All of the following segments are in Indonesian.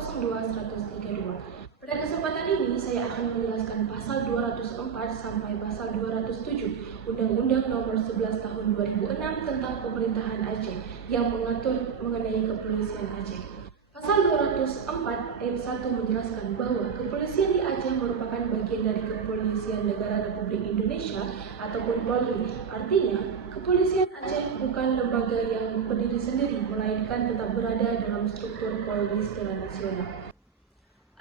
02-132. Pada kesempatan ini saya akan menjelaskan pasal 204 sampai pasal 207 Undang-Undang Nomor 11 Tahun 2006 tentang Pemerintahan Aceh yang mengatur mengenai kepolisian Aceh. Pasal 204 ayat 1 menjelaskan bahwa kepolisian di Aceh merupakan bagian dari Kepolisian Negara Republik Indonesia ataupun Polri. Artinya, kepolisian Aceh bukan lembaga yang berdiri sendiri, melainkan tetap berada dalam struktur Polri secara nasional.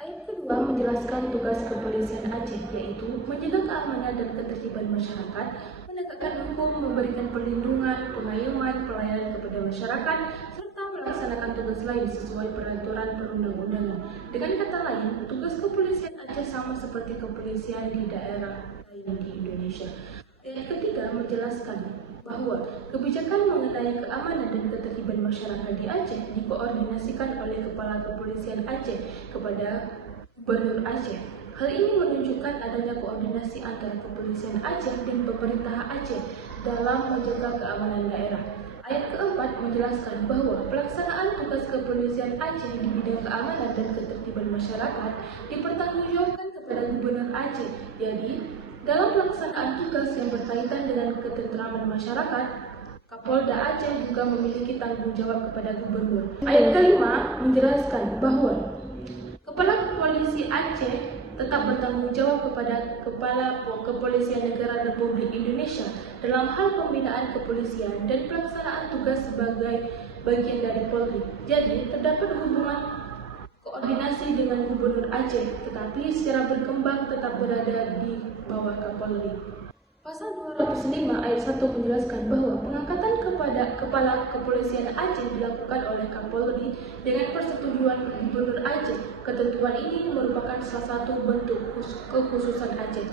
Ayat kedua menjelaskan tugas kepolisian Aceh, yaitu menjaga keamanan dan ketertiban masyarakat, menegakkan hukum, memberikan perlindungan, pengayoman, pelayanan kepada masyarakat, serta melaksanakan tugas lain sesuai peraturan perundang-undangan. Dengan kata lain, tugas kepolisian Aceh sama seperti kepolisian di daerah lain di Indonesia. Ayat ketiga menjelaskan bahwa kebijakan mengenai keamanan dan ketertiban masyarakat di Aceh dikoordinasikan oleh Kepala Kepolisian Aceh kepada Gubernur Aceh. Hal ini menunjukkan adanya koordinasi antara kepolisian Aceh dan pemerintah Aceh dalam menjaga keamanan daerah. Ayat keempat menjelaskan bahwa pelaksanaan tugas kepolisian Aceh di bidang keamanan dan ketertiban masyarakat dipertanggungjawabkan kepada Gubernur Aceh. Jadi, dalam pelaksanaan tugas yang berkaitan dengan ketentraman masyarakat, Kapolda Aceh juga memiliki tanggung jawab kepada Gubernur. Ayat kelima menjelaskan bahwa Kepala Polisi Aceh tetap bertanggung jawab kepada Kepala Kepolisian Negara Republik Indonesia dalam hal pembinaan kepolisian dan pelaksanaan tugas sebagai bagian dari Polri. Jadi, terdapat hubungan koordinasi dengan Gubernur Aceh, tetapi secara berkembang tetap berada di bawah Kapolri. Pasal 205 ayat 1 menjelaskan bahwa pengangkatan kepada Kepala Kepolisian Aceh dilakukan oleh Kapolri dengan persetujuan Gubernur Aceh. Ketentuan ini merupakan salah satu bentuk kekhususan Aceh.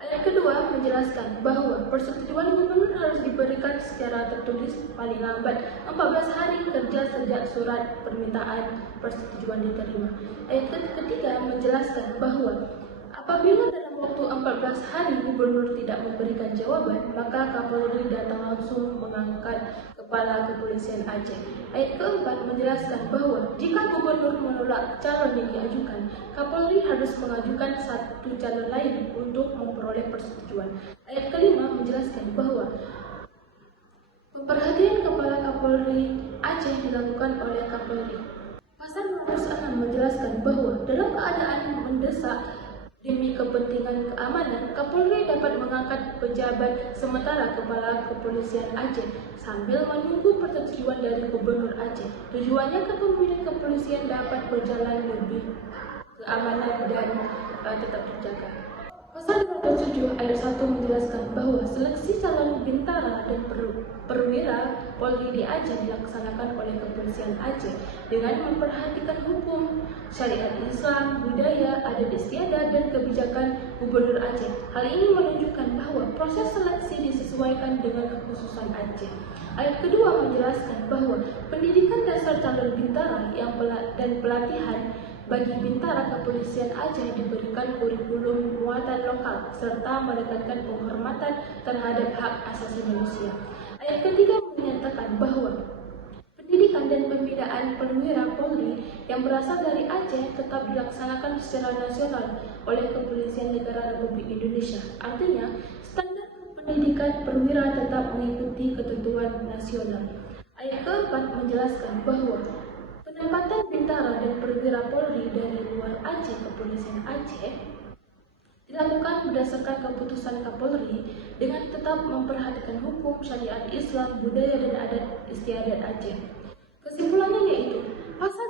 Ayat kedua menjelaskan bahwa persetujuan gubernur harus diberikan secara tertulis paling lambat 14 hari kerja sejak surat permintaan persetujuan diterima. Ayat ketiga menjelaskan bahwa apabila dalam waktu 14 hari gubernur tidak memberikan jawaban, maka Kapolri datang langsung mengangkat Kepala Kepolisian Aceh. Ayat keempat menjelaskan bahwa jika gubernur menolak calon yang diajukan, Kapolri harus mengajukan satu calon lain untuk memperoleh persetujuan. Ayat kelima menjelaskan bahwa pemberhentian Kepala Kapolri Aceh dilakukan oleh Kapolri. Pasal 206 menjelaskan bahwa dalam keadaan mendesak demi kepentingan keamanan, Kapolri dapat mengangkat pejabat sementara Kepala Kepolisian Aceh sambil menunggu persetujuan dari Gubernur Aceh. Tujuannya kepemimpinan kepolisian dapat berjalan lebih keamanan dan tetap terjaga. Pasal 207 ayat 1 menjelaskan bahwa seleksi calon bintara dan perwira Polri di Aceh dilaksanakan oleh Kepolisian Aceh dengan memperhatikan hukum, syariat Islam, budaya, adat istiadat, dan kebijakan Gubernur Aceh. Hal ini menunjukkan bahwa proses seleksi disesuaikan dengan kekhususan Aceh. Ayat kedua menjelaskan bahwa pendidikan dasar calon bintara dan pelatihan bagi bintara kepolisian Aceh diberikan kurikulum muatan lokal serta menekankan penghormatan terhadap hak asasi manusia. Ayat ketiga menyatakan bahwa pendidikan dan pembinaan perwira Polri yang berasal dari Aceh tetap dilaksanakan secara nasional oleh Kepolisian Negara Republik Indonesia. Artinya, standar pendidikan perwira tetap mengikuti ketentuan nasional. Ayat keempat menjelaskan bahwa penempatan bintara dan perwira Polri dari luar Aceh Kepolisian Aceh dilakukan berdasarkan keputusan Kapolri dengan tetap memperhatikan hukum, syariat Islam, budaya, dan adat istiadat Aceh. Kesimpulannya yaitu, pasal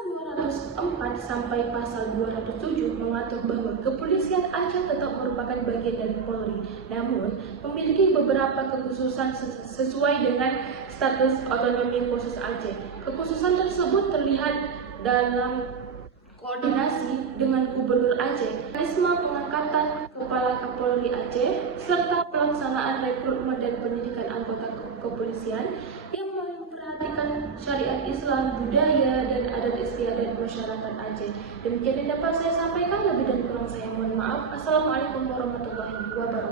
204 sampai pasal 207 mengatur bahwa kepolisian Aceh tetap merupakan bagian dari Polri, namun memiliki beberapa kekhususan sesuai dengan status otonomi khusus Aceh. Kekhususan tersebut terlihat dalam koordinasi dengan Gubernur Aceh, mekanisme pengangkatan Kepala Kapolri Aceh, serta pelaksanaan rekrutmen dan pendidikan anggota kepolisian yang memperhatikan syariat Islam, budaya, dan adat istiadat masyarakat Aceh. Demikian yang dapat saya sampaikan, lebih dan kurang saya mohon maaf. Assalamualaikum warahmatullahi wabarakatuh.